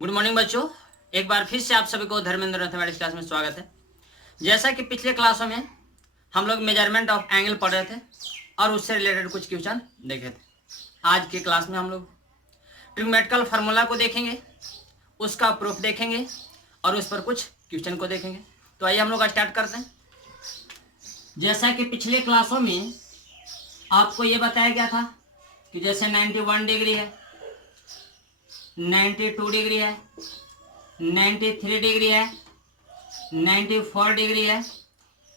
Good morning बच्चों, एक बार फिर से आप सभी को धर्मेंद्र मैथमेटिक्स क्लास में स्वागत है। जैसा कि पिछले क्लासों में हम लोग मेजरमेंट ऑफ एंगल पढ़ रहे थे और उससे रिलेटेड कुछ क्वेश्चन देखे थे। आज के क्लास में हम लोग ट्रिग्नोमेट्रिकल फार्मूला को देखेंगे, उसका प्रूफ देखेंगे और उस पर कुछ क्वेश्चन को देखेंगे। तो आइए हम लोग स्टार्ट करते हैं। जैसा कि पिछले क्लासों में आपको ये बताया गया था कि जैसे 91 डिग्री है, 92 डिग्री है, 93 डिग्री है, 94 डिग्री है,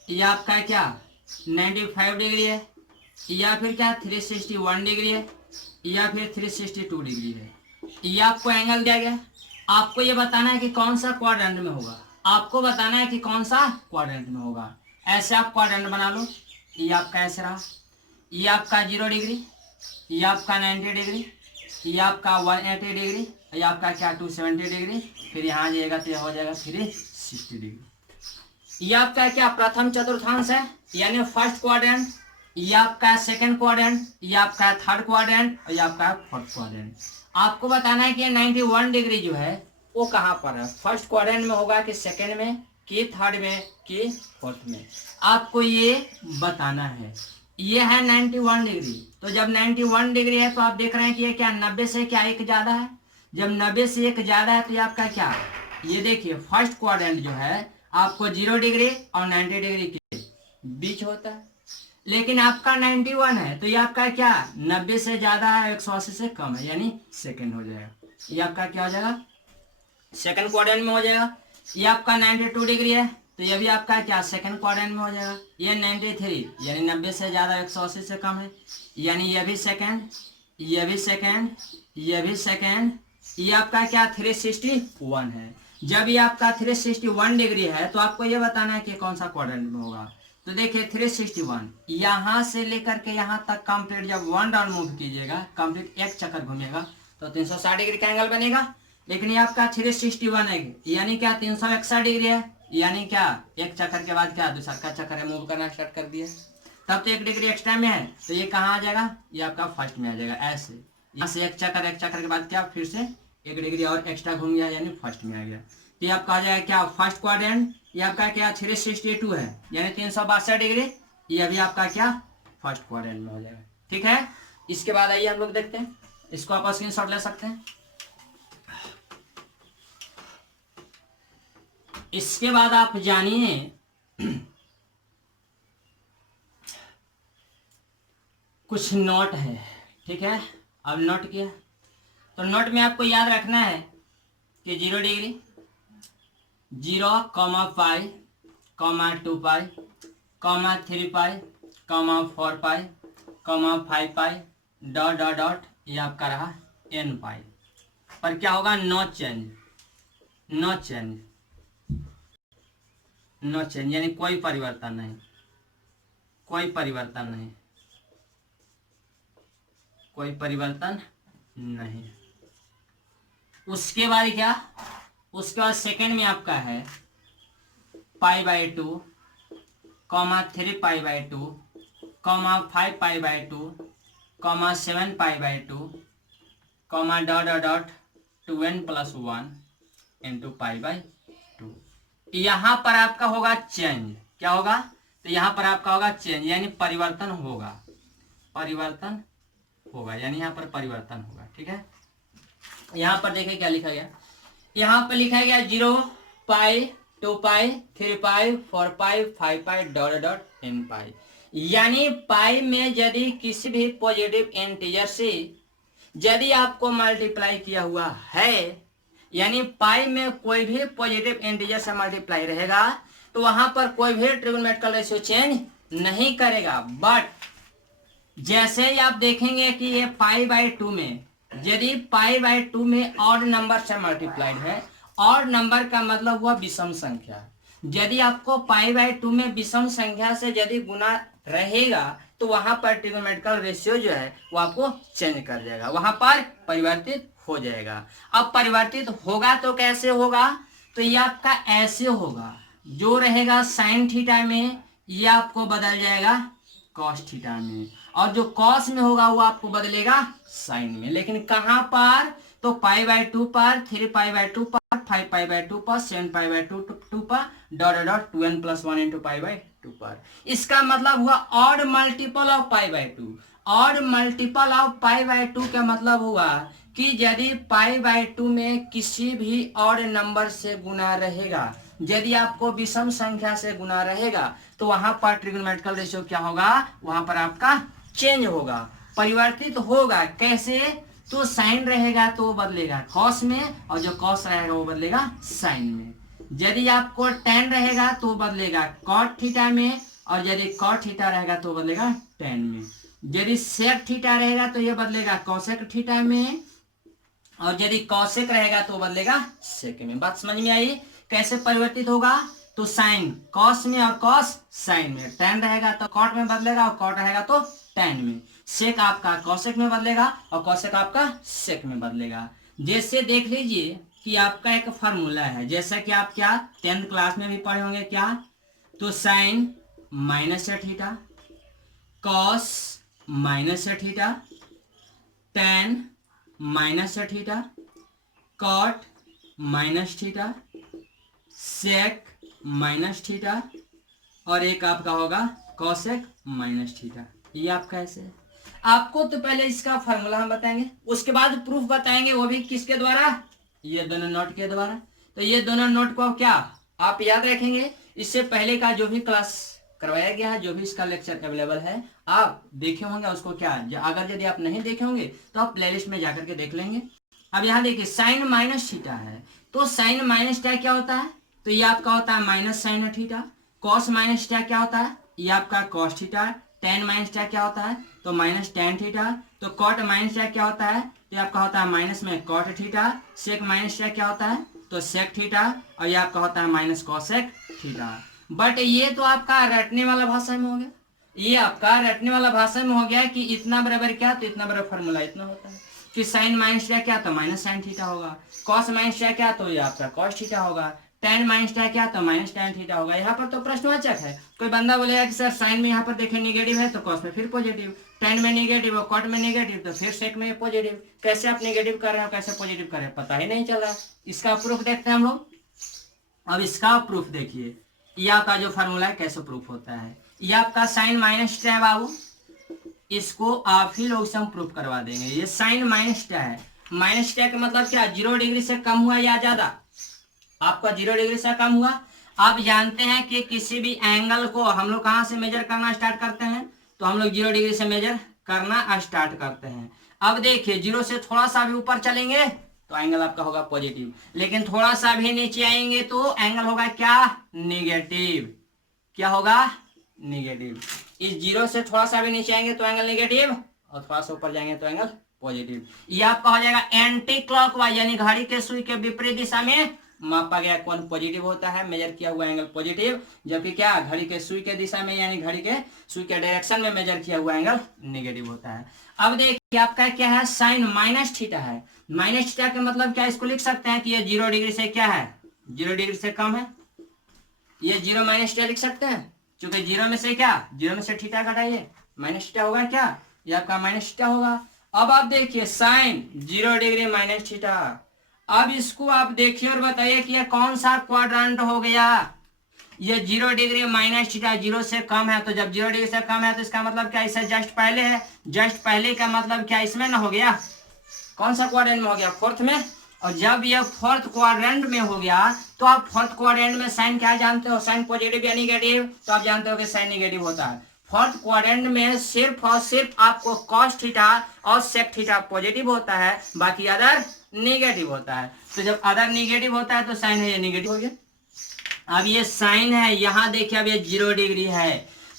या आपका क्या 95 डिग्री है, या फिर क्या 361 डिग्री है, या फिर 362 डिग्री है। ये आपको एंगल दिया गया। आपको ये बताना है कि कौन सा क्वाड्रेंट में होगा। आपको बताना है कि कौन सा क्वाड्रेंट में होगा। ऐसे आप क्वाड्रेंट बना लो। ये आपका ऐसे रहा, ये आपका 0 डिग्री, ये आपका 90 डिग्री, ये आपका 180 डिग्री, ये आपका क्या 270 डिग्री, फिर यहाँ जाएगा तो यह हो जाएगा 360 डिग्री। ये आपका क्या प्रथम चतुर्थांश है यानी फर्स्ट क्वाड्रेंट, ये आपका सेकंड क्वाड्रेंट, ये आपका थर्ड क्वाड्रेंट और ये आपका फोर्थ क्वाड्रेंट। आपको बताना है कि 91 डिग्री जो है वो कहाँ पर है, फर्स्ट क्वाड्रेंट में होगा कि सेकंड में कि थर्ड में कि फोर्थ में, आपको ये बताना है। ये है 91 डिग्री, तो जब 91 डिग्री है तो आप देख रहे हैं कि ये क्या 90 से क्या एक ज्यादा है। जब 90 से एक ज्यादा है तो ये आपका क्या, ये देखिए फर्स्ट क्वाड्रेंट जो है आपको 0 डिग्री और 90 डिग्री के बीच होता है, लेकिन आपका 91 है तो ये आपका क्या 90 से ज्यादा है, 180 से कम है, यानी सेकंड हो जाएगा। ये आपका क्या हो जाएगा, सेकंड क्वाड्रेंट में हो जाएगा। ये आपका 92 डिग्री है तो ये भी आपका क्या सेकंड क्वाड्रेंट में हो जाएगा। ये 93 यानी 90 से ज्यादा 180 से कम है, यानी ये भी सेकंड, ये भी सेकंड, ये भी सेकंड। ये आपका क्या 361 है। जब ये आपका 361 डिग्री है तो आपको ये बताना है कि कौन सा क्वाड्रेंट में होगा। तो देखिए 361 यहाँ से लेकर के यहाँ तक कंप्लीट जब 1 राउंड मूव कीजिएगा, कंप्लीट एक चक्कर घूमेगा तो 360 डिग्री का एंगल बनेगा। लेकिन ये आपका 361 है यानी क्या 361 डिग्री है, यानी क्या एक चक्कर के बाद क्या दूसरा का चक्कर है, मूव करना स्टार्ट कर दिया, तब तो 1 डिग्री एक्स्ट्रा में है तो ये कहाँ आ जाएगा, ये आपका फर्स्ट में आ जाएगा। ऐसे यहाँ से एक चक्कर के बाद क्या फिर से 1 डिग्री और एक्स्ट्रा घूम गया यानी फर्स्ट में आ गया। तो ये आपका आ जाएगा क्या फर्स्ट क्वाड्रेंट। ये आपका क्या 362 है यानी 362 डिग्री, ये भी आपका क्या फर्स्ट क्वाड्रेंट में हो जाएगा। ठीक है, इसके बाद आइए हम लोग देखते हैं, इसको आप स्क्रीनशॉट ले सकते हैं। इसके बाद आप जानिए कुछ नोट है। ठीक है, अब नोट किया तो नोट में आपको याद रखना है कि 0 degree, 0, pi, 2 pi, 3 pi, 4 pi, 5 pi, dot dot dot, ये आपका रहा n पाई। पर क्या होगा, no change, no change, no change यानी कोई परिवर्तन नहीं, कोई परिवर्तन नहीं, कोई परिवर्तन नहीं। उसके बाद क्या, उसके बाद सेकंड में आपका है π/2, 3 π/2, 5 π/2, 7 π/2, dot dot dot 2n+1 into π/2। यहाँ पर आपका होगा चेंज, क्या होगा, तो यहाँ पर आपका होगा चेंज यानी परिवर्तन होगा, परिवर्तन होगा यानी यहाँ पर परिवर्तन होगा। ठीक है, यहाँ पर देखिए क्या लिखा गया, यहाँ पर लिखा गया 0 pi, 2 pi, 3 pi, 4 pi, 5 pi, dot dot n पाई। यानी पाई में यदि किसी भी पॉजिटिव इंटीजर से यदि आपको मल्टीप्लाई किया हुआ है, यानी पाई में कोई भी पॉजिटिव इंटीजर से मल्टीप्लाई रहेगा तो वहां पर कोई भी ट्रिग्नोमेट्रिकल रेशियो चेंज नहीं करेगा। बट जैसे ही आप देखेंगे कि ये π/2 में, यदि π/2 में ऑड नंबर से मल्टीप्लाइड है, ऑड नंबर का मतलब हुआ विषम संख्या, यदि आपको π/2 में विषम संख्या से यदि गुना रहेगा तो वहां पर ट्रिग्नोमेट्रिकल रेशियो जो है वो आपको चेंज कर जाएगा, वहां पर परिवर्तित हो जाएगा। अब परिवर्तित होगा तो कैसे होगा, तो ये आपका ऐसे होगा, जो रहेगा साइन थीटा में ये आपको बदल जाएगा कॉस थीटा में, और जो कॉस में होगा वो आपको बदलेगा साइन में। लेकिन कहां पर, तो पाई बाय 2 पर, 3 पाई बाय 2 पर, 5 पाई बाय 2 पर, 7 पाई बाय 2 पर, dot dot 2n plus 1 into pi by 2 पर। इसका मतलब हुआ odd multiple of pi by 2। Odd multiple of pi by 2 का मतलब हुआ कि यदि पाई बाय 2 में किसी भी ऑड नंबर से गुना रहेगा, यदि आपको विषम संख्या से गुना रहेगा, तो वहां पर ट्रिग्नोमेट्रिकल रेशियो क्या होगा, वहां पर आपका चेंज होगा, परिवर्तित होगा। कैसे? तो साइन रहेगा तो वो बदलेगा कॉस में, और जो कॉस रहेगा वो बदलेगा साइन में। यदि आपको टेन रहेगा तो वो बदलेगा कॉट थीटा में, और यदि कॉट थीटा रहेगा तो बदलेगा टेन में। यदि सेक थीटा रहेगा तो ये बदलेगा कॉसेक थीटा में, और यदि कॉसेक रहेगा तो बदलेगा सेक में। बात समझ में आई? कैसे परिवर्तित होगा? तो साइन कॉस में और कॉस साइन में। टेन रहेगा तो कॉट में बदलेगा, और कॉट रहेगा तो टेन में। सेक आपका कॉसेक में बदलेगा, और कॉसेक आपका सेक में बदलेगा। जैसे देख लीजिए कि आपका एक फार्मूला है, जैसा कि आप क्या 10th क्लास में भी पढ़े होंगे, क्या? तो sine minus theta, cos minus theta, tan minus theta, cot minus theta, sec minus theta, और एक आपका होगा कॉसेक माइनस थीटा। ये आपका ऐसे। आपको तो पहले इसका फार्मूला हम बताएंगे, उसके बाद प्रूफ बताएंगे, वो भी किसके द्वारा? ये दोनों नोट के द्वारा। तो ये दोनों नोट को क्या आप याद रखेंगे? इससे पहले का जो भी क्लास करवाया गया है, जो भी इसका लेक्चर अवेलेबल है, आप देखे होंगे उसको। क्या अगर यदि आप नहीं देखे होंगे तो आप प्लेलिस्ट में जाकर के देख लेंगे। अब यहाँ देखिए साइन माइनस थीटा है, तो साइन माइनस थीटा क्या होता है? तो ये आपका होता है minus sine theta. Cos minus theta क्या होता है? ये आपका cos theta. Tan minus theta क्या होता है? तो माइनस टेन थीटा। तो कॉट माइनस थीटा क्या होता है? तो आपका होता है माइनस में cot theta. Sec minus theta क्या होता है? तो सेक थीटा। और ये आपका होता है माइनस कॉसेक थीटा। बट ये तो आपका रटने वाला भाषा में हो गया। ये आपका रटने वाला भाषा में हो गया कि इतना बराबर क्या, तो इतना बराबर फॉर्मूला इतना होता है कि साइन माइनस थीटा क्या, तो माइनस साइन थीटा होगा। कॉस माइनस थीटा क्या, तो ये आपका कॉस थीटा होगा। टेन माइनस थीटा क्या, तो माइनस टेन थीटा होगा। यहाँ पर तो प्रश्नवाचक है। कोई बंदा बोलेगा कि सर साइन में यहाँ पर देखें निगेटिव है, तो कॉस में फिर पॉजिटिव, टेन में निगेटिव और कॉट में निगेटिव, तो फिर सेक में पॉजिटिव। कैसे आप निगेटिव कर रहे हो, कैसे पॉजिटिव कर रहे हैं, पता ही नहीं चल रहा। इसका प्रूफ देखते हैं हम लोग। अब इसका प्रूफ देखिए, ये आपका जो फॉर्मूला है कैसे प्रूफ होता है। ये आपका साइन माइनस थीटा है बाबू, इसको आप ही लोग से हम प्रूफ करवा देंगे। ये साइन माइनस थीटा है। माइनस थीटा का मतलब क्या? 0 डिग्री से कम हुआ या ज्यादा? आपका 0 डिग्री से कम हुआ। आप जानते हैं कि किसी भी एंगल को हम लोग कहां से मेजर करना स्टार्ट करते हैं? तो हम लोग 0 डिग्री से मेजर करना स्टार्ट करते हैं। अब देखिए 0 से थोड़ा सा भी ऊपर चलेंगे तो एंगल आपका होगा पॉजिटिव, लेकिन थोड़ा सा भी नीचे आएंगे तो एंगल होगा क्या? नेगेटिव। क्या होगा? नेगेटिव। इस 0 से थोड़ा सा भी नीचे आएंगे तो एंगल नेगेटिव, और थोड़ा सा ऊपर जाएंगे तो एंगल पॉजिटिव। ये आपका हो जाएगा एंटी क्लॉकवाइज, यानी घड़ी के सुई के विपरीत दिशा में मापा गया कौन पॉजिटिव होता है, मेजर किया हुआ एंगल पॉजिटिव। जबकि क्या घड़ी के सुई के दिशा में, यानी घड़ी के सुई के डायरेक्शन में मेजर किया हुआ एंगल नेगेटिव होता है। अब देखिए आपका क्या है? साइन माइनस थीटा है। माइनस थीटा का मतलब क्या? इसको लिख सकते हैं कि ये 0 डिग्री से क्या है? 0 डिग्री से कम है। ये 0 माइनस थीटा लिख सकते हैं, क्योंकि 0 में से क्या? 0 में से थीटा घटाइए, माइनस थीटा होगा क्या? ये आपका माइनस थीटा होगा। अब आप देखिए साइन 0 डिग्री माइनस थीटा। अब इसको आप देखिए और बताइए कि ये कौन सा क्वाड्रेंट हो गया? ये 0 डिग्री माइनस थीटा 0 से कम है, तो जब 0 डिग्री से कम है तो इसका मतलब क्या? इससे जस्ट पहले है। जस्ट पहले का मतलब क्या? इसमें ना हो गया, कौन सा क्वाड्रेंट में हो गया? फोर्थ में। और जब ये फोर्थ क्वाड्रेंट में हो गया तो आप फोर्थ क्वाड्रेंट में साइन क्या जानते हो? साइन पॉजिटिव या निगेटिव? तो आप जानते हो कि साइन निगेटिव होता है। फोर्थ क्वाड्रेंट में सिर्फ और सिर्फ आपको कॉस थीटा और सेक थीटा पॉजिटिव होता है, बाकी अदर नेगेटिव होता है। तो जब अदर नेगेटिव होता है तो साइन है ये नेगेटिव हो गया। अब ये साइन है, यहाँ देखिए अब ये 0 डिग्री है,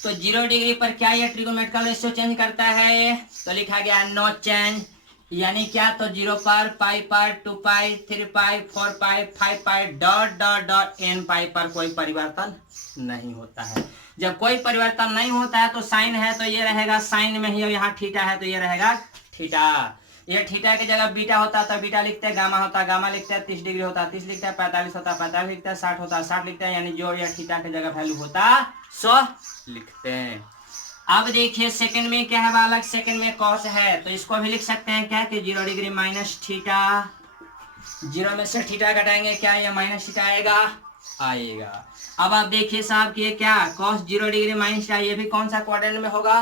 तो 0 डिग्री पर क्या ये ट्रिगोनोमेट्रिकल रेशियो चेंज करता है? तो लिखा गया नो चेंज, यानी क्या? तो 0 पर, पाई पर, 2 pi, 3 pi, 4 pi, 5 pi, dot dot dot n pi पर कोई परिवर्तन नहीं होता है। जब कोई परिवर्तन नहीं होता है तो साइन है तो ये रहेगा साइन में ही, और यहाँ थीटा है तो ये रहेगा थीटा। ये थीटा की जगह बीटा होता है तो बीटा लिखते हैं, गामा होता है गामा लिखते हैं, 30 डिग्री होता है 30 लिखते हैं, 45 होता है 45 लिखते हैं, 60 होता है 60 लिखते हैं, यानी जो ये थीटा की जगह वैल्यू होता है 100 लिखते हैं। अब देखिए सेकंड में क्या है बालक, सेकंड में कॉस है, तो इसको भी लिख सकते हैं क्या कि 0 डिग्री माइनस थीटा, 0 में से थीटा घटाएंगे क्या, ये माइनस थीटा आएगा। अब आप देखिए साहब कि ये क्या कॉस 0 डिग्री माइनस थीटा, ये भी कौन सा क्वाड्रेंट में होगा,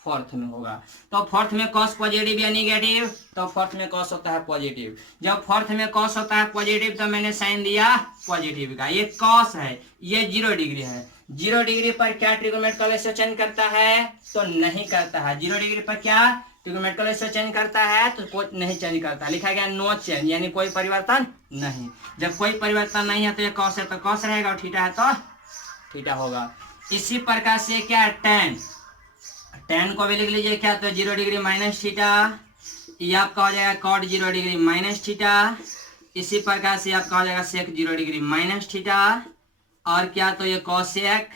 फोर्थ में होगा। तो फोर्थ में कॉस पॉजिटिव या निगेटिव, तो फोर्थ में कॉस होता है पॉजिटिव। जब फोर्थ में कॉस होता है पॉजिटिव तो मैंने साइन दिया पॉजिटिव का। ये कॉस है, ये 0 डिग्री है। 0 डिग्री पर क्या ट्रिगोनोमेट्रिक रेशियो चेंज करता है, तो नहीं करता है। 0 डिग्री पर क्या ट्रिगोनोमेट्रिक रेशियो चेंज करता है, तो कोई नहीं चेंज करता। लिखा गया नो चेंज, यानी कोई परिवर्तन नहीं। जब कोई परिवर्तन नहीं है तो ये कॉस है तो कॉस रहेगा, और थीटा है तो थीटा होगा। इसी प्रकार से क्या है टेन को भी लिख लीजिए क्या, तो 0 डिग्री माइनस थीटा, ये आपका हो जाएगा कॉट 0 डिग्री माइनस थीटा। इसी प्रकार से आपका हो जाएगा सेक 0 डिग्री माइनस थीटा, और क्या तो ये कॉसेक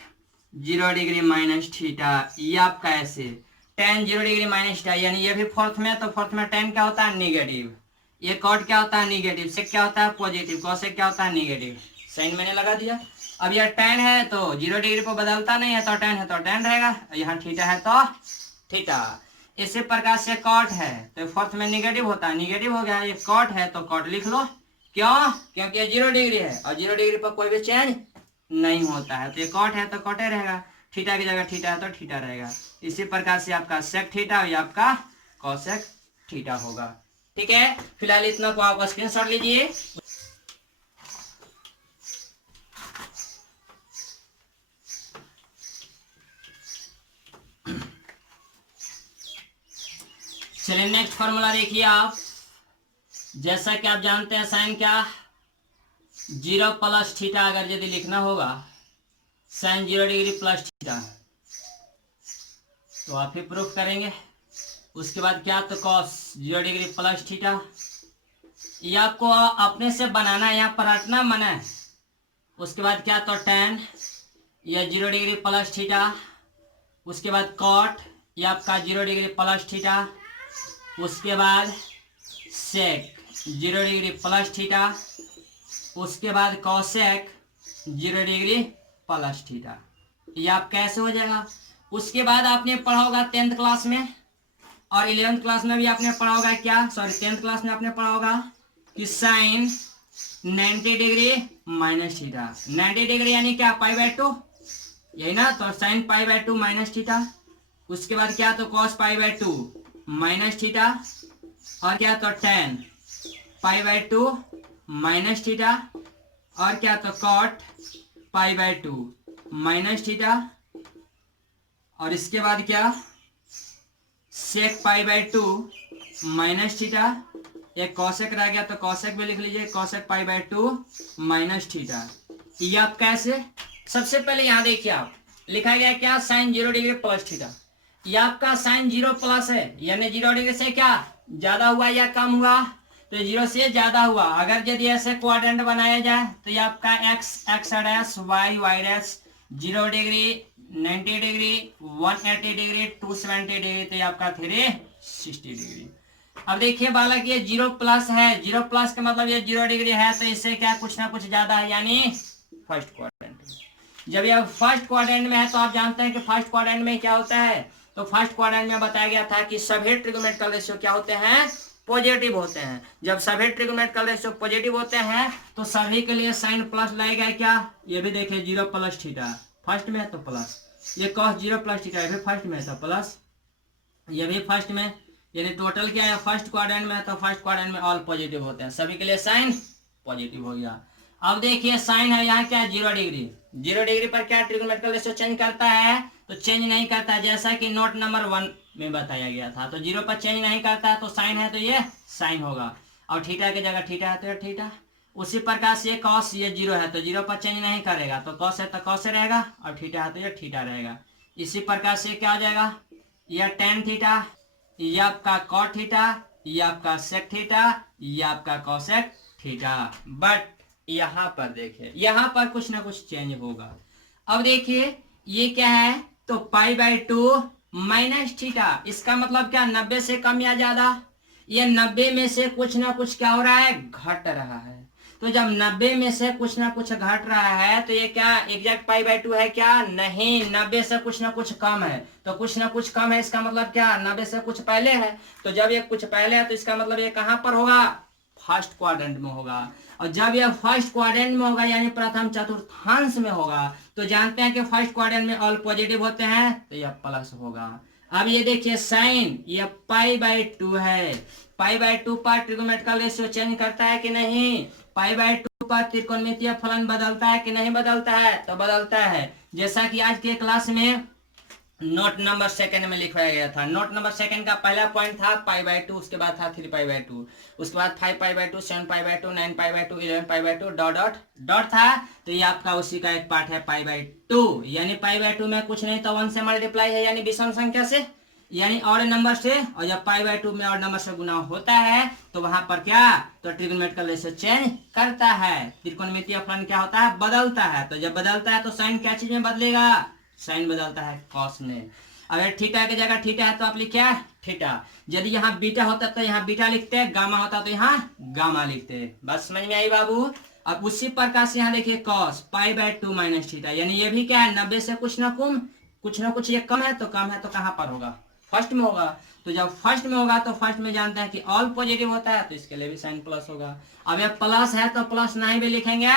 0 डिग्री माइनस थीटा, ये आपका ऐसे टेन 0 डिग्री माइनस थीटा, यानी ये भी फोर्थ में, तो फोर्थ में टेन क्या होता है निगेटिव, ये कॉट क्या होता है निगेटिव, सेक क्या होता है पॉजिटिव, कॉसेक क्या होता है निगेटिव। साइन मैंने लगा दिया। अब यह टेन है तो 0 डिग्री को बदलता नहीं है, तो टेन है तो टेन रहेगा, यहाँ थीटा है तो थीटा। इसी प्रकार से कॉट है तो फोर्थ में निगेटिव होता है, निगेटिव हो गया। ये कॉट है तो कॉट लिख लो, क्यों, क्योंकि ये 0 डिग्री है और 0 डिग्री पर कोई भी चेंज नहीं होता है, तो ये कॉट है तो कॉटे रहेगा, थीटा की जगह थीटा है तो थीटा रहेगा। इसी प्रकार से आपका सेक थीटा और आपका कॉसेक थीटा होगा। ठीक है, फिलहाल इतना को आप स्क्रीनशॉट लीजिए। चलिए नेक्स्ट फॉर्मूला देखिए आप। जैसा कि आप जानते हैं साइन क्या 0 प्लस थीटा, अगर यदि लिखना होगा साइन 0 डिग्री प्लस थीटा, तो आप ही प्रूफ करेंगे। उसके बाद क्या तो कॉस 0 डिग्री प्लस थीटा, ये आपको अपने से बनाना है, यहाँ पर रटना मना है। उसके बाद क्या तो टेन, यह 0 डिग्री प्लस थीटा। उसके बाद कॉट, ये आपका 0 डिग्री प्लस थीटा। उसके बाद सेक 0 डिग्री प्लस थीटा। उसके बाद कॉसेक 0 डिग्री प्लस थीटा। ये आप कैसे हो जाएगा। उसके बाद आपने पढ़ा होगा 10th क्लास में और 11th क्लास में भी आपने पढ़ा होगा क्या, सॉरी 10th क्लास में आपने पढ़ा होगा कि sine 90 degree minus theta. 90 degree यानी क्या π/2, यही ना, तो साइन π/2 माइनस थीटा। उसके बाद क्या तो कॉस π/2 माइनस थीटा, और क्या तो टेन π/2 माइनस थीटा, और क्या तो कॉट π/2 माइनस थीटा। और इसके बाद क्या सेक π/2 माइनस थीटा। एक कॉसेक रह गया तो कॉसेक भी लिख लीजिए, कॉसेक π/2 माइनस थीटा। ये आप कैसे, सबसे पहले यहां देखिए आप लिखा गया क्या साइन 0 डिग्री प्लस थीटा। ये आपका साइन 0 प्लस है, यानी 0 डिग्री से क्या ज्यादा हुआ या कम हुआ, तो 0 से ज्यादा हुआ। अगर यदि ऐसे क्वाड्रेंट बनाया जाए तो ये आपका x dash y dash 0 degree 90 degree 180 degree 270 degree, तो ये आपका 360 डिग्री। अब देखिए बालक ये 0 प्लस है, 0 प्लस का मतलब ये 0 डिग्री है, तो इससे क्या कुछ ना कुछ ज्यादा है, यानी फर्स्ट क्वाड्रेंट। जब ये फर्स्ट क्वाड्रेंट में है तो आप जानते हैं कि फर्स्ट क्वाड्रेंट में क्या होता है, तो फर्स्ट क्वाड्रेंट में बताया गया था कि सभी ट्रिगोनोमेट्रिकल रेशियो क्या होते हैं, पॉजिटिव होते हैं। जब सभी ट्रिगोनोमेट्रिकल रेशियो पॉजिटिव होते हैं तो सभी के लिए साइन प्लस लाएगा क्या, ये भी देखिए 0 प्लस थीटा फर्स्ट में है तो प्लस, ये कॉस 0 प्लस थीटा भी फर्स्ट में है तो प्लस, ये भी फर्स्ट में, यानी टोटल क्या है फर्स्ट क्वाड्रेंट में है तो फर्स्ट क्वाड्रेंट में ऑल पॉजिटिव होते हैं, सभी के लिए साइन पॉजिटिव हो गया। अब देखिए साइन है यहाँ क्या है 0 डिग्री, 0 डिग्री पर क्या ट्रिगोनोमेट्रिकल रेशियो चेंज करता है, तो चेंज नहीं करता, जैसा कि नोट नंबर 1 में बताया गया था। तो 0 पर चेंज नहीं करता है तो साइन है तो ये साइन होगा, और थीटा की जगह थीटा है तो ये थीटा। उसी प्रकार से कॉस, ये 0 है तो 0 पर चेंज नहीं करेगा, तो कॉस है तो कॉस रहेगा, और थीटा है तो ये थीटा रहेगा। इसी प्रकार से क्या हो जाएगा, यह टेन थीटा, ये आपका कॉट थीटा, ये आपका सेक थीटा, ये आपका कॉसेक थीटा। बट यहाँ पर देखिए यहाँ पर कुछ ना कुछ चेंज होगा। अब देखिए ये क्या है, तो π/2 माइनस थीटा, इसका मतलब क्या 90 से कम या ज्यादा, ये 90 में से कुछ ना कुछ क्या हो रहा है, घट रहा है। तो जब 90 में से कुछ ना कुछ घट रहा है तो ये क्या एग्जैक्ट पाई बाय 2 है क्या? नहीं, 90 से कुछ ना कुछ कम है। तो कुछ ना कुछ कम है इसका मतलब क्या? 90 से कुछ पहले है। तो जब ये कुछ पहले है तो इसका मतलब ये कहां पर होगा? फर्स्ट क्वाड्रेंट में होगा। और जब यह फर्स्ट क्वाड्रेंट में होगा यानी प्रथम चतुर्थांश में होगा, तो जानते हैं कि फर्स्ट क्वाड्रेंट में ऑल पॉजिटिव होते हैं, तो यह प्लस होगा। अब ये देखिए साइन, ये पाई बाय 2 है। पाई बाय 2 पर ट्रिगोनोमेट्रिकल रेशियो चेंज करता है कि नहीं? पाई बाय 2 पर त्रिकोणमितीय फलन बदलता है कि नहीं बदलता है? तो बदलता है। जैसा कि आज के क्लास में नोट नंबर सेकंड में लिखवाया गया था। नोट नंबर सेकंड का पहला पॉइंट था पाई बाय 2, उसके बाद था 3 पाई बाय 2, उसके बाद 5 पाई by 2, 7 pi by 2, 9 pi by 2, 11 pi by 2 dot dot dot था। तो ये आपका उसी का एक पार्ट है पाई बाय 2। यानी पाई बाय 2 में कुछ नहीं तो 1 से मल्टीप्लाई है, यानी विषम संख्या से, यानी ऑड नंबर से। और जब पाई बाय 2 में ऑड नंबर से गुना होता है तो वहां पर क्या? तो ट्रिगोनोमेट्रिकल रेशियो चेंज करता है। त्रिकोणमितीय फलन क्या होता है? बदलता है। तो जब बदलता है तो साइन क्या चीज में बदलेगा? साइन बदलता है कॉस में। अगर थीटा की जगह थीटा है तो आप लिखिए थीटा। यदि यहाँ बीटा होता तो यहाँ बीटा लिखते हैं, गामा होता तो यहाँ गामा लिखते हैं। बस समझ में आई बाबू? अब उसी प्रकार से यहाँ देखिए cos pi by 2 minus theta, यानी ये भी क्या है? 90 से कुछ ना कुछ ये कम है, तो कम है तो कहाँ पर होगा? फर्स्ट में होगा। तो जब फर्स्ट में होगा तो फर्स्ट में जानते हैं कि ऑल पॉजिटिव होता है, तो इसके लिए भी साइन प्लस होगा। अब ये प्लस है तो प्लस नहीं भी लिखेंगे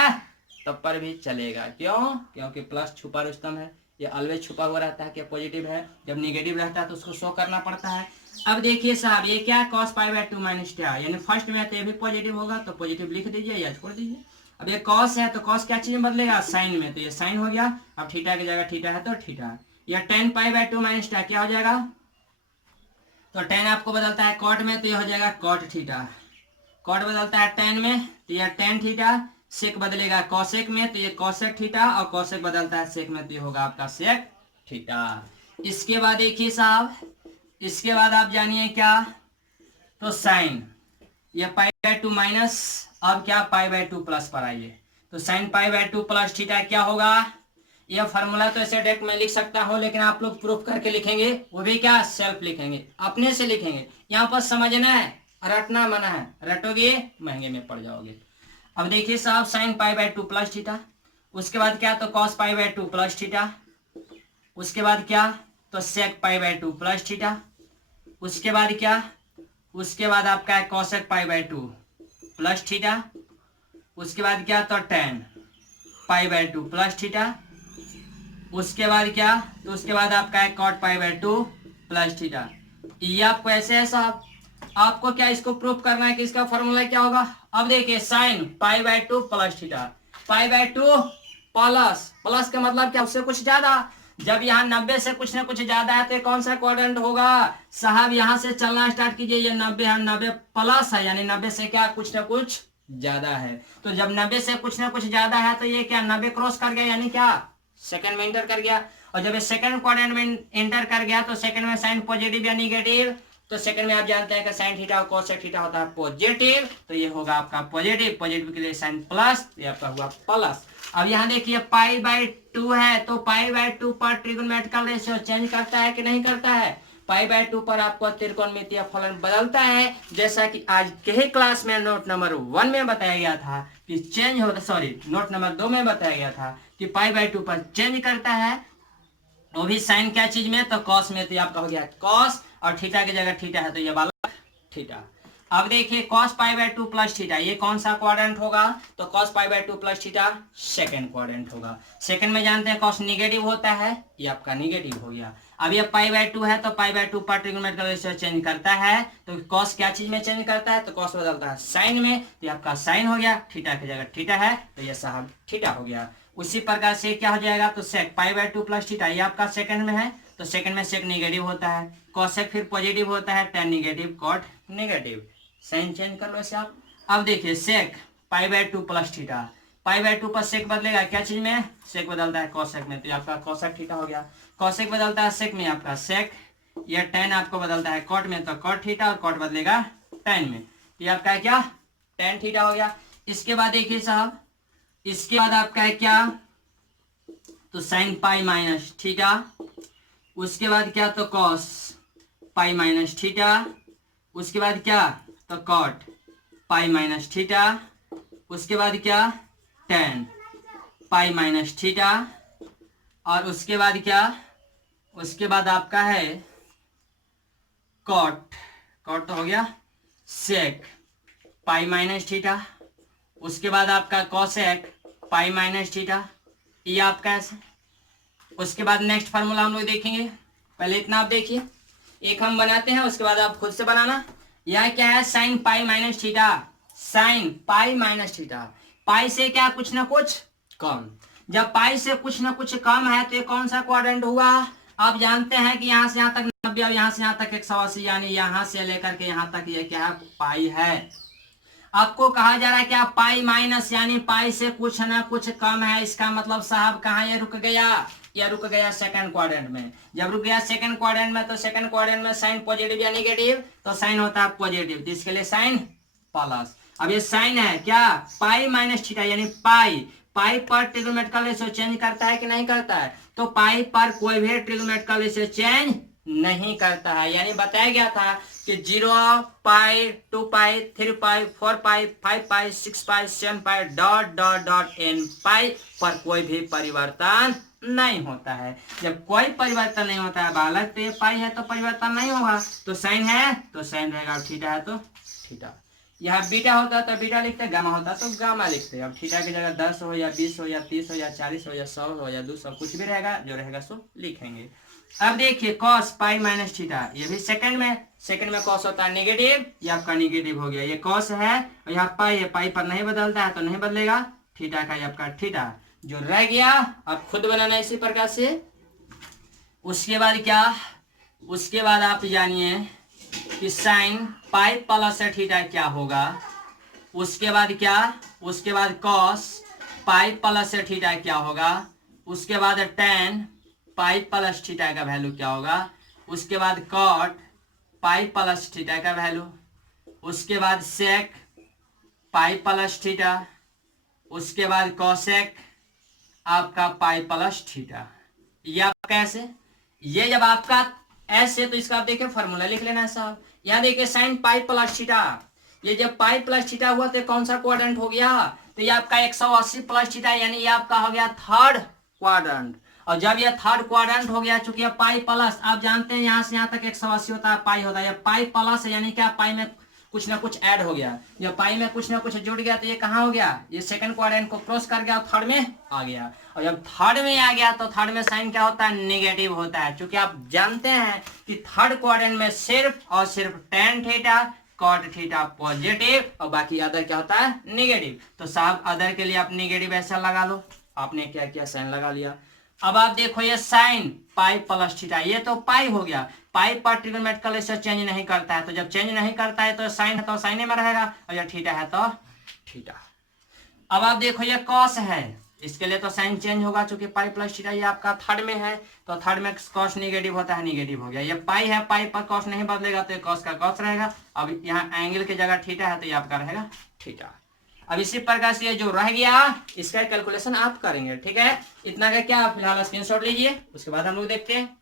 तब पर भी चलेगा। क्यों? क्योंकि प्लस छुपा रुस्तम है, ये ऑलवेज छुपा हुआ रहता है कि पॉजिटिव है। जब निगेटिव रहता है तो उसको शो करना पड़ता है। अब देखिए साहब, ये क्या? कॉस पाई बाय 2 माइनस टा, यानी फर्स्ट में है तो ये भी पॉजिटिव होगा, तो पॉजिटिव लिख दीजिए या छोड़ दीजिए। अब ये कॉस है तो कॉस क्या चीज में बदलेगा? साइन में, तो ये साइन हो गया। अब थीटा की जगह थीटा है तो थीटा। यह 10 पाई बाय 2 माइनस टा क्या हो जाएगा? तो 10 आपको बदलता है कॉट में, तो यह हो जाएगा कॉट थीटा। कॉट बदलता है 10 में, तो यह 10 थीटा। सेक बदलेगा कॉसेक में, तो ये कॉसेक थीटा। और कॉसेक बदलता है सेक में, तो ये होगा आपका सेक थीटा। इसके बाद देखिए साहब, इसके बाद आप जानिए क्या? तो साइन, ये पाई बाय 2 माइनस, अब क्या? पाई बाय 2 प्लस पर आइए। तो sign pi by 2 plus theta क्या होगा? यह फॉर्मूला तो ऐसे डायरेक्ट मैं लिख सकता हूं, लेकिन आप लोग प्रूफ करके लिखेंगे, वो भी क्या? सेल्फ लिखेंगे, अपने से लिखेंगे। यहाँ पर समझना है, रटना मना है। रटोगे महंगे में पड़ जाओगे। अब देखिए साहब, sine pi by 2 plus theta, उसके बाद क्या? तो cos pi by 2 plus theta, उसके बाद क्या? तो sec pi by 2 plus theta, उसके बाद क्या? उसके बाद आपका है cosec pi by 2 plus theta, उसके बाद क्या? तो tan pi by 2 plus theta, उसके बाद क्या? तो उसके बाद आपका है cot pi by 2 plus theta. ये आपको ऐसे है साहब, आपको क्या इसको प्रूफ करना है कि इसका फॉर्मूला क्या होगा? अब देखिए sign pi by 2 plus theta, pi by 2 plus, plus का मतलब क्या? उससे कुछ ज्यादा। जब यहाँ 90 से कुछ ना कुछ ज्यादा है तो कौन सा क्वाड्रेंट होगा साहब? यहाँ से चलना स्टार्ट कीजिए, ये 90 है, 90 प्लस है, यानी 90 से क्या? कुछ ना कुछ ज्यादा है। तो जब 90 से कुछ ना कुछ ज्यादा है तो ये क्या? 90 क्रॉस कर गया, यानी क्या? सेकंड में एंटर कर गया। और जब ये सेकंड क्वाड्रेंट में एंटर कर गया तो सेकंड में साइन पॉजिटिव या निगेटिव? तो सेकंड में आप जानते हैं कि साइन थीटा और कोसेक थीटा होता है पॉजिटिव, तो ये होगा आपका पॉजिटिव। पॉजिटिव के लिए साइन प्लस, ये आपका हुआ प्लस। अब यहाँ देखिए पाई बाय 2 है, तो पाई बाय 2 पर ट्रिगोनोमेट्रिकल रेशियो चेंज करता है कि नहीं करता है? पाई बाय 2 पर आपको त्रिकोणमितीय फलन बदलता है, जैसा कि आज के ही क्लास में नोट नंबर 1 में बताया गया था कि चेंज होता, सॉरी नोट नंबर 2 में बताया गया था कि पाई बाय 2 पर चेंज करता है, वो भी साइन क्या चीज में? तो कॉस में। तो आपका हो गया कॉस, और थीटा की जगह थीटा है तो ये वाला थीटा। अब देखिए cos pi by 2 plus theta, ये कौन सा क्वाड्रेंट होगा? तो cos pi by 2 plus theta second quadrant होगा। सेकंड में जानते हैं कॉस निगेटिव होता है, ये आपका निगेटिव हो गया। अब ये पाई बाय 2 है तो पाई बाय 2 पर ट्रिगोनोमेट्रिकल रेशियो चेंज करता है, तो कॉस क्या चीज में चेंज करता है? तो कॉस बदलता है साइन में, तो आपका साइन हो गया। थीटा की जगह थीटा है तो ये साहब थीटा हो गया। उसी प्रकार से क्या हो जाएगा? तो sec pi by 2 plus theta, ये आपका सेकंड में है, तो सेकंड में सेक निगेटिव होता है, कॉसेक फिर पॉजिटिव होता है, tan negative cot negative. Sign change कर लो इसे आप। अब देखिए sec pi by 2 plus theta, pi by 2 पर सेक बदलेगा क्या चीज में? सेक बदलता है कॉसेक में, तो आपका कॉसेक थीटा हो गया। कॉसेक बदलता है सेक में, आपका सेक। यह tan आपको बदलता है कॉट में, तो कॉट थीटा, और कॉट बदलेगा tan में, तो आपका है क्या? tan थीटा हो गया। इसके बाद देखिए साहब, इसके बाद आपका है क्या? तो साइन पाई माइनस थीटा, उसके बाद क्या? तो कॉस पाई माइनस थीटा, उसके बाद क्या? तो कॉट पाई माइनस थीटा, उसके बाद क्या, tan पाई माइनस थीटा, और उसके बाद क्या, उसके बाद आपका है कॉट, कॉट तो हो गया, सेक पाई माइनस थीटा, उसके बाद आपका कॉसेक पाई माइनस थीटा, ये आपका ऐसे। उसके बाद नेक्स्ट फार्मूला हम लोग देखेंगे, पहले इतना आप देखिए, एक हम बनाते हैं, उसके बाद आप खुद से बनाना। यह क्या है, sine pi minus theta, sine pi minus theta, pi से क्या कुछ ना कुछ कम, जब पाई से कुछ ना कुछ कम है तो ये कौन सा क्वाड्रेंट हुआ, आप जानते हैं कि यहाँ से यहाँ तक 90 और यहाँ से यहाँ तक 180, यानी यहाँ से लेकर के यहाँ तक ये क्या है, पाई है। आपको कहा जा रहा है क्या, पाई माइनस, यानी पाई से कुछ ना कुछ कम है, इसका मतलब साहब कहाँ ये रुक गया, या रुक गया सेकंड क्वाड्रेंट में। जब रुक गया सेकंड क्वाड्रेंट में, तो सेकंड क्वाड्रेंट में साइन पॉजिटिव या नेगेटिव, तो साइन होता है पॉजिटिव, तो इसके लिए साइन प्लस। अब ये साइन है क्या, पाई माइनस थीटा, यानी पाई, पाई पर ट्रिग्नोमेट्रिकल रेशियो चेंज करता है कि नहीं करता है, तो पाई पर कोई भी ट्रिग्नोमेट्रिकल रेशियो चेंज नहीं करता है। यानी बताया गया था कि 0 पाई 2 पाई 3 पाई 4 पाई 5 पाई 6 पाई 7 पाई डॉट डॉट डॉट एन पाई पर कोई भी परिवर्तन नहीं होता है। जब कोई परिवर्तन नहीं होता है बालक, तो ये पाई है तो परिवर्तन नहीं होगा, तो साइन है तो साइन रहेगा, थीटा है तो थीटा। यहाँ बीटा होता तो बीटा लिखते, गामा होता तो गामा लिखते। अब थीटा की जगह 10 हो या 20 हो या 30 हो या 40 हो या 100 हो या 200, कुछ भी रहेगा, जो रहेगा सो लिखेंगे। अब देखिए कॉस पाई माइनस थीटा, ये भी सेकंड में कॉस होता है नेगेटिव, ये आपका नेगेटिव हो गया, ये कॉस है और यहाँ पाई है, पाई पर नहीं बदलता है तो नहीं बदलेगा, थीटा का ये आपका थीटा जो रह गया। अब खुद बनाना इसी प्रकार से। उसके बाद क्या, उसके बाद आप जानिए कि साइन पाई प्लस थीटा क्या होगा। उसके बाद क्या, उसके बाद कॉस पाई प्लस थीटा क्या होगा। उसके बाद tan पाई प्लस थीटा का वैल्यू क्या होगा। उसके बाद कॉट पाई प्लस थीटा का वैल्यू। उसके बाद सेक पाई प्लस थीटा। उसके बाद कॉसेक आपका पाई प्लस थीटा। ये आप कैसे, ये जब आपका ऐसे, तो इसका आप देखिए फॉर्मूला लिख लेना साहब। यहाँ देखिए साइन पाई प्लस थीटा, ये जब पाई प्लस थीटा हुआ तो कौन सा क्वाड्रेंट हो गया, तो ये आपका 180 प्लस थीटा, यानी ये आपका हो गया थर्ड क्वाड्रेंट। और जब ये थर्ड क्वाड्रेंट हो गया, चूंकि पाई प्लस, आप जानते हैं यहाँ से यहाँ तक 180 होता है, पाई होता है, पाई प्लस है, यानी क्या पाई में कुछ ना कुछ ऐड हो गया, जब पाई में कुछ ना कुछ जुड़ गया तो ये कहाँ हो गया, ये सेकंड क्वाड्रेंट को क्रॉस कर गया, थर्ड में आ गया। और जब थर्ड में आ गया तो थर्ड में साइन क्या होता है, नेगेटिव होता है, क्योंकि आप जानते हैं कि थर्ड क्वाड्रेंट में सिर्फ और सिर्फ tan theta cot theta positive और बाकी अदर क्या होता है, नेगेटिव। तो साहब अदर के लिए आप नेगेटिव ऐसा लगा लो, आपने क्या किया, साइन लगा लिया। अब आप देखो ये साइन पाई प्लस थीटा, ये तो पाई हो गया, पाई पर ट्रिग्नोमेट्रिकल रेशियो चेंज नहीं करता है, तो जब चेंज नहीं करता है तो साइन है तो साइन में रहेगा, और ये थीटा है तो थीटा। अब आप देखो ये कॉस है, इसके लिए तो साइन चेंज होगा, चूंकि पाई प्लस थीटा ये आपका थर्ड में है, तो थर्ड में कॉस नेगेटिव होता है, नेगेटिव हो गया। ये पाई है, पाई पर कॉस नहीं बदलेगा तो ये कॉस का कॉस रहेगा। अब यहाँ एंगल की जगह थीटा है तो ये आपका रहेगा थीटा। अब इसी प्रकार से ये जो रह गया इसका कैलकुलेशन आप करेंगे, ठीक है। इतना का क्या फिलहाल स्क्रीनशॉट लीजिए, उसके बाद हम लोग देखते हैं।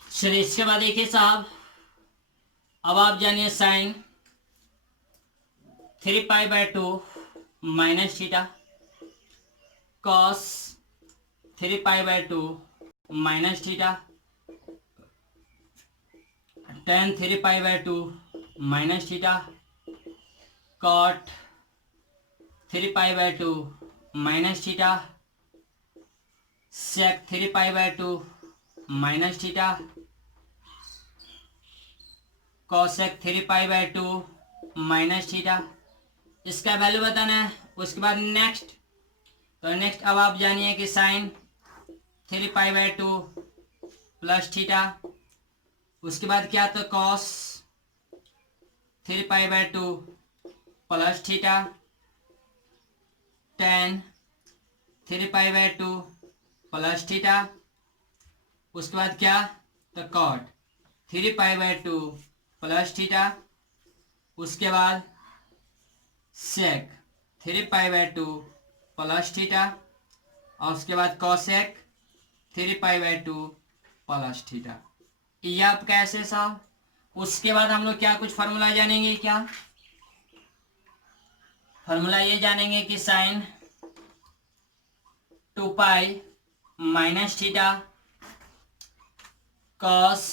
चलिए इसके बाद देखिए साहब, अब आप जानिए sine 3 pi by 2 minus theta, cos 3 pi by 2 minus theta, tan 3 pi by 2 minus theta, cot 3 pi by 2 minus theta, sec 3 pi by 2 minus theta, cosec 3 pi by 2 minus theta. इसका वैल्यू बताना है। उसके बाद next, तो next अब आप जानिए कि sine 3 pi by 2 plus theta. उसके बाद क्या, तो cos 3 pi by 2 plus theta, tan 3 pi by 2 plus theta. उसके बाद क्या, तो cot 3 pi by 2 plus theta. उसके बाद sec 3 pi by 2 plus theta. और उसके बाद कॉसेक 3π/2 प्लस थीटा। ये आपका ऐसे साहब। उसके बाद हम लोग क्या कुछ फार्मूला जानेंगे, क्या फार्मूला ये जानेंगे कि sine 2π minus theta cos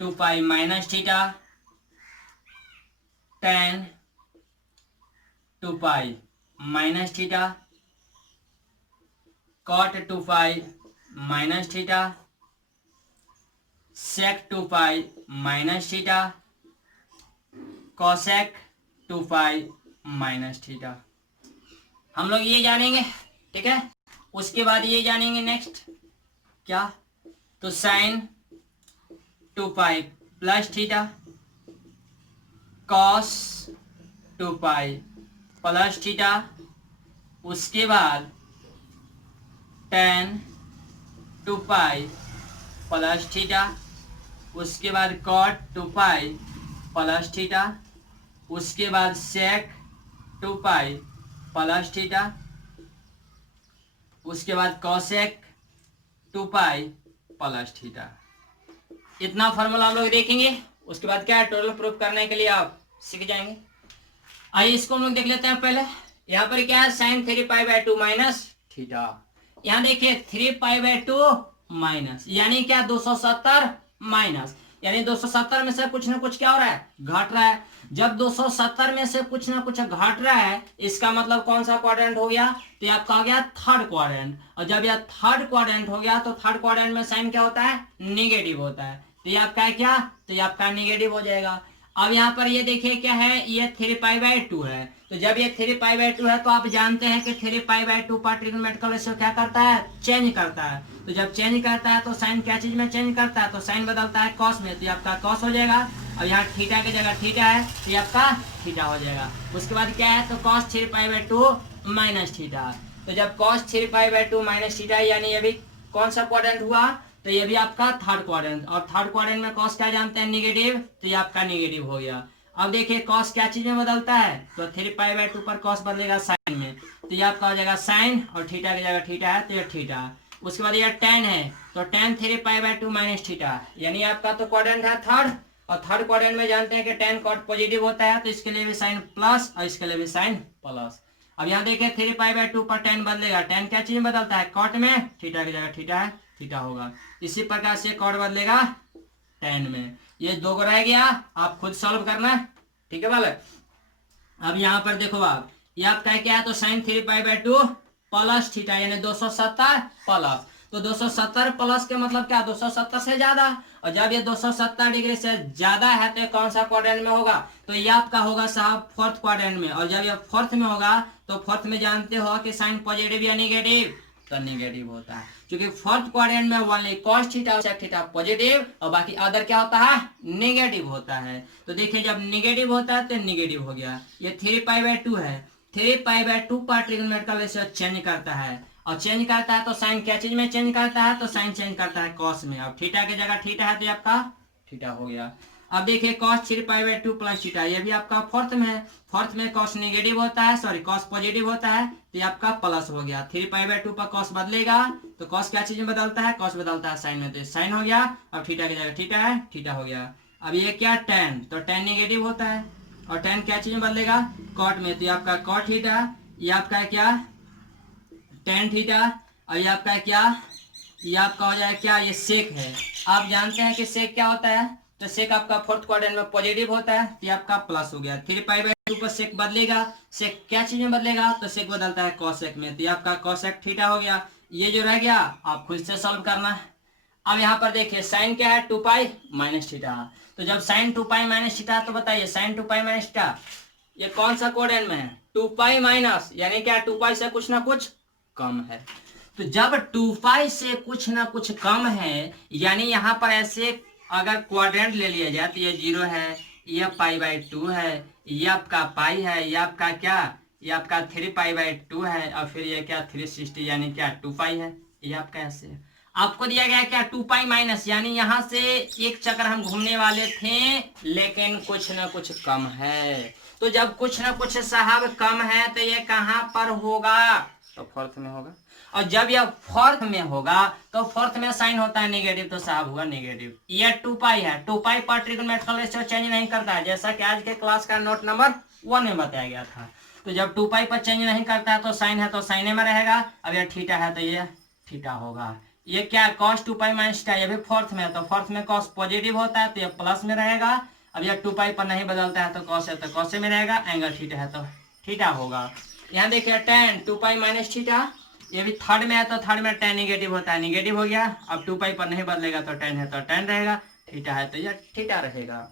2π minus theta tan 2π minus theta cot 2π minus theta sec 2π minus theta cosec 2π minus theta. हम लोग ये जानेंगे, ठीक है। उसके बाद ये जानेंगे नेक्स्ट क्या, तो sine 2π plus theta cos 2π plus theta, उसके बाद tan 2π प्लस थीटा, उसके बाद cot 2π प्लस थीटा, उसके बाद sec 2π प्लस थीटा, उसके बाद cosec 2π प्लस थीटा। इतना फार्मूला हम लोग देखेंगे। उसके बाद क्या है, टोटल प्रूफ करने के लिए आप सीख जाएंगे। आइए इसको हम लोग देख लेते हैं। पहले यहाँ पर क्या है, साइन 3π/2 माइनस थीटा। यहाँ देखिए 3π/2 माइनस यानी क्या, 270 माइनस यानी 270 में से कुछ ना कुछ क्या हो रहा है, घट रहा है। जब 270 में से कुछ ना कुछ घट रहा है, इसका मतलब कौन सा क्वाड्रेंट हो गया, तो ये आपका हो गया थर्ड क्वाड्रेंट। और जब यह थर्ड क्वाड्रेंट हो गया तो थर्ड क्वाड्रेंट में साइन क्या होता है, निगेटिव होता है। तो ये आपका है क्या, तो ये आपका निगेटिव हो जाएगा। अब यहाँ पर ये देखिए क्या है, ये 3π/2 है। तो जब ये 3π/2 है तो आप जानते हैं कि 3π/2 पर ट्रिग्नोमेट्रिकल रेशियो क्या करता है, चेंज करता है। तो जब चेंज करता है तो साइन क्या चीज में चेंज करता है, तो साइन बदलता है कॉस में, तो ये आपका कॉस हो जाएगा। अब यहाँ थीटा की जगह थीटा है तो ये आपका थीटा हो जाएगा। उसके बाद क्या है, तो कॉस 3π/2 माइनस थीटा। तो जब कॉस 3π/2 माइनस थीटा यानी ये भी कौन सा क्वाड्रेंट हुआ, तो ये भी आपका थर्ड क्वाड्रेंट। और थर्ड क्वाड्रेंट में कॉस क्या जानते हैं, निगेटिव, तो ये आपका निगेटिव हो गया। अब देखिए कॉस क्या चीज में बदलता है, तो 3π/2 पर कॉस बदलेगा साइन में, तो ये आपका हो जाएगा साइन, और थीटा की जगह थीटा है तो ये थीटा। उसके बाद ये tan है, तो tan 3π/2 माइनस थीटा यानी आपका तो क्वाड्रेंट है थर्ड। और थर्ड क्वाड्रेंट में जानते हैं कि tan cot पॉजिटिव होता है, तो इसके लिए भी साइन प्लस और इसके लिए भी साइन प्लस। अब यहाँ देखिए 3π/2 पर tan बदलेगा, tan क्या चीज में बदलता है, cot में, थीटा की जगह थीटा है थीटा होगा। इसी प्रकार से cot बदलेगा tan में। ये दो को रह गया, आप खुद सॉल्व करना, ठीक है बालक। अब यहाँ पर देखो आप, ये आपका क्या है, तो साइन 3π/2 प्लस थीटा यानी 270 प्लस। तो 270 प्लस के मतलब क्या, 270 से ज्यादा। और जब ये 270 डिग्री से ज्यादा है तो कौन सा क्वाड्रेंट में होगा, तो ये आपका होगा साहब फोर्थ क्वाड्रेंट में। और जब ये फोर्थ में होगा तो फोर्थ में जानते हो कि साइन पॉजिटिव या निगेटिव, तो निगेटिव होता है। क्योंकि फोर्थ क्वाड्रेंट में ओनली cos थीटा और sec थीटा पॉजिटिव और बाकी अदर क्या होता है, नेगेटिव होता है। तो देखिए जब नेगेटिव होता है तो नेगेटिव हो गया। ये 3π/2 है, 3π/2 पर ट्रिग्नोमेट्रिकल रेशियो चेंज करता है। और चेंज करता है तो साइन क्या चीज में चेंज करता है, तो साइन चेंज करता है कॉस में। अब थीटा की जगह थीटा है तो ये आपका थीटा हो गया। अब देखिए cos 3π/2 प्लस थीटा, ये भी आपका फोर्थ में है। फोर्थ में cos नेगेटिव होता है, सॉरी cos पॉजिटिव होता है, तो ये आपका प्लस हो गया। 3π/2 पर cos बदलेगा तो cos क्या चीज में बदलता है, cos बदलता है साइन में, तो साइन हो गया। अब थीटा की जगह थीटा है थीटा हो गया। अब ये क्या tan, तो tan नेगेटिव होता है और tan क्या चीज में बदलेगा, cot में, तो ये आपका cot थीटा, ये आपका क्या tan थीटा, और ये आपका क्या, ये आपका हो जाएगा क्या, ये सेक है। आप जानते हैं कि सेक क्या होता है, तो सेक आपका फोर्थ क्वाड्रेंट में पॉजिटिव होता है, तो ये आपका प्लस हो गया। 3π/2 पर सेक बदलेगा, सेक क्या चीज में बदलेगा, तो सेक बदलता है कॉसेक में, तो ये आपका कॉसेक थीटा हो गया। ये जो रह गया आप खुद से सॉल्व करना। अब यहाँ पर देखिए साइन क्या है, 2π माइनस थीटा। तो जब साइन 2π माइनस थीटा, तो बताइए साइन 2π माइनस थीटा ये कौन सा क्वाड्रेंट में है, 2π माइनस यानी क्या, 2π से कुछ ना कुछ कम है। तो जब 2π से कुछ ना कुछ कम है यानी यहाँ पर ऐसे अगर क्वाड्रेंट ले लिया जाए तो ये 0 है, ये π/2 है, ये आपका पाई है, ये आपका क्या, ये आपका 3π/2 है, और फिर ये क्या 360 यानी क्या 2π है। ये आपका ऐसे आपको दिया गया क्या, 2π माइनस यानी यहाँ से एक चक्कर हम घूमने वाले थे लेकिन कुछ ना कुछ कम है। तो जब कुछ ना कुछ साहब कम है तो ये कहाँ पर होगा, तो फोर्थ में होगा। और जब यह फोर्थ में होगा तो फोर्थ में साइन होता है नेगेटिव, तो साहब हुआ नेगेटिव। ये 2 पाई है, 2 पाई पर ट्रिग्नोमेट्रिकल रेशियो चेंज नहीं करता है, जैसा कि आज के क्लास का नोट नंबर 1 में बताया गया था। तो जब 2 पाई पर चेंज नहीं करता है तो साइन है तो साइने में रहेगा। अब यह थीटा है तो ये थीटा होगा। ये क्या है, cos 2 पाई माइनस थीटा, ये भी फोर्थ में है तो फोर्थ में cos पॉजिटिव होता है तो ये प्लस में रहेगा। अब यह 2 पाई पर नहीं बदलता है तो cos है तो cos में रहेगा, एंगल थीटा है तो थीटा होगा। यहाँ देखिए tan 2 पाई माइनस थीटा, ये भी थर्ड में है तो थर्ड में tan नेगेटिव होता है, नेगेटिव हो गया। अब 2 पाई पर नहीं बदलेगा तो tan है तो tan रहेगा, थीटा है तो यह थीटा रहेगा।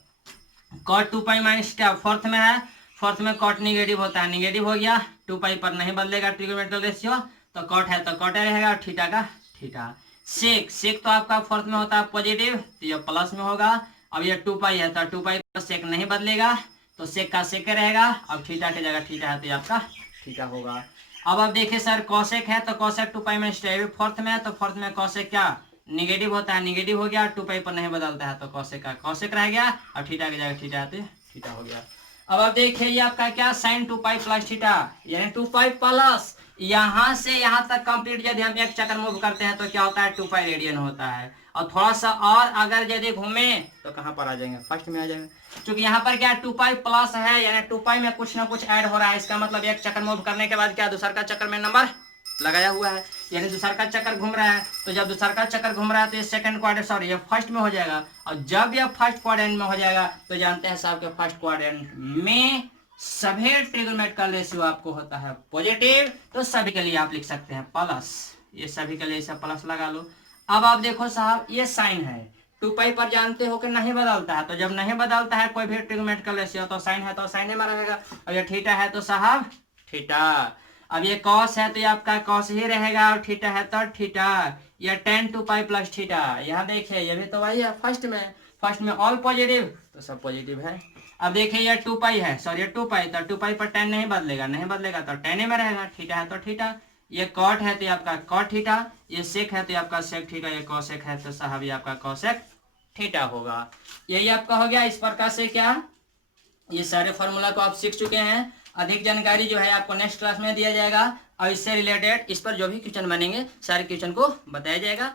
cot 2 पाई माइनस थीटा फोर्थ में है, फोर्थ में cot नेगेटिव होता है, नेगेटिव हो गया। 2 पाई पर नहीं बदलेगा ट्रिग्नोमेट्रिकल रेशियो तो cot है तो cot रहेगा, और थीटा का थीटा। सेक तो आपका फोर्थ में होता है पॉजिटिव तो ये प्लस में होगा। अब ये 2 पाई है तो 2 पाई पर सेक नहीं बदलेगा तो सेक का सेक रहेगा। अब थीटा की जगह थीटा है तो ये आपका थीटा होगा। अब आप देखिए सर कॉसेक है तो कॉसेक 2 पाई माइनस थीटा, फोर्थ में है तो फोर्थ में कॉसेक क्या नेगेटिव होता है, नेगेटिव हो गया। 2 पाई पर नहीं बदलता है तो कॉसेक का कॉसेक रह गया, और थीटा की जगह थीटा है तो थीटा हो गया। अब आप देखिए ये आपका क्या साइन 2 पाई प्लस थीटा, यानी 2 पाई प्लस यहां से यहां तक कंप्लीट यदि हम एक चक्कर मूव करते हैं तो क्या होता है 2 पाई रेडियन होता है। और थोड़ा सा और अगर यदि घूमे तो कहां पर आ जाएंगे, फर्स्ट में आ जाएंगे, क्योंकि यहाँ पर क्या 2 पाई प्लस है, यानी 2 पाई में कुछ ना कुछ ऐड हो रहा है। इसका मतलब एक चक्कर मूव करने के बाद क्या दूसरा का चक्कर में नंबर लगाया हुआ है, यानी दूसरा का चक्कर घूम रहा है। तो जब दूसरा का चक्कर घूम रहा है तो ये सेकंड क्वाड्रेंट, सॉरी ये फर्स्ट में हो जाएगा। और जब ये फर्स्ट क्वाड्रेंट में हो जाएगा तो जानते हैं साहब के फर्स्ट क्वाड्रेंट में सभी ट्रिग्नोमेट्रिकल रेशियो आपको होता है पॉजिटिव, तो सभी के लिए आप लिख सकते हैं प्लस, ये सभी के लिए इसे प्लस लगा लो। अब आप देखो साहब ये साइन है, 2 पाई पर जानते हो कि नहीं बदलता है, तो जब नहीं बदलता है कोई भी ट्रिग्नोमेट्रिकल रेशियो तो साइन है तो साइन में रहेगा। और ये थीटा है तो साहब थीटा। अब ये कॉस है तो ये आपका कॉस ही रहेगा, और थीटा है तो थीटा। ये tan 2 पाई प्लस थीटा, यहाँ देखिए ये भी तो वही है फर्स्ट में ऑल पॉजिटिव तो सब पॉजिटिव है। अब देखिए ये 2 पाई है, सॉरी ये 2 पाई, तो 2 पाई पर tan नहीं बदलेगा तो tan में रहेगा, थीटा है तो थीटा। ये कॉट है तो ये आपका कॉट थीटा, ये सेक है तो ये आपका सेक थीटा, ये कॉसेक है तो साहब ये आपका कॉसेक थीटा होगा। यही आपका हो गया। इस प्रकार से क्या ये सारे फॉर्मूला को आप सीख चुके हैं। अधिक जानकारी जो है आपको नेक्स्ट क्लास में दिया जाएगा, और इससे रिलेटेड इस पर जो भी क्वेश्चन बनेंगे सारे क्वेश्चन को बताया जाएगा।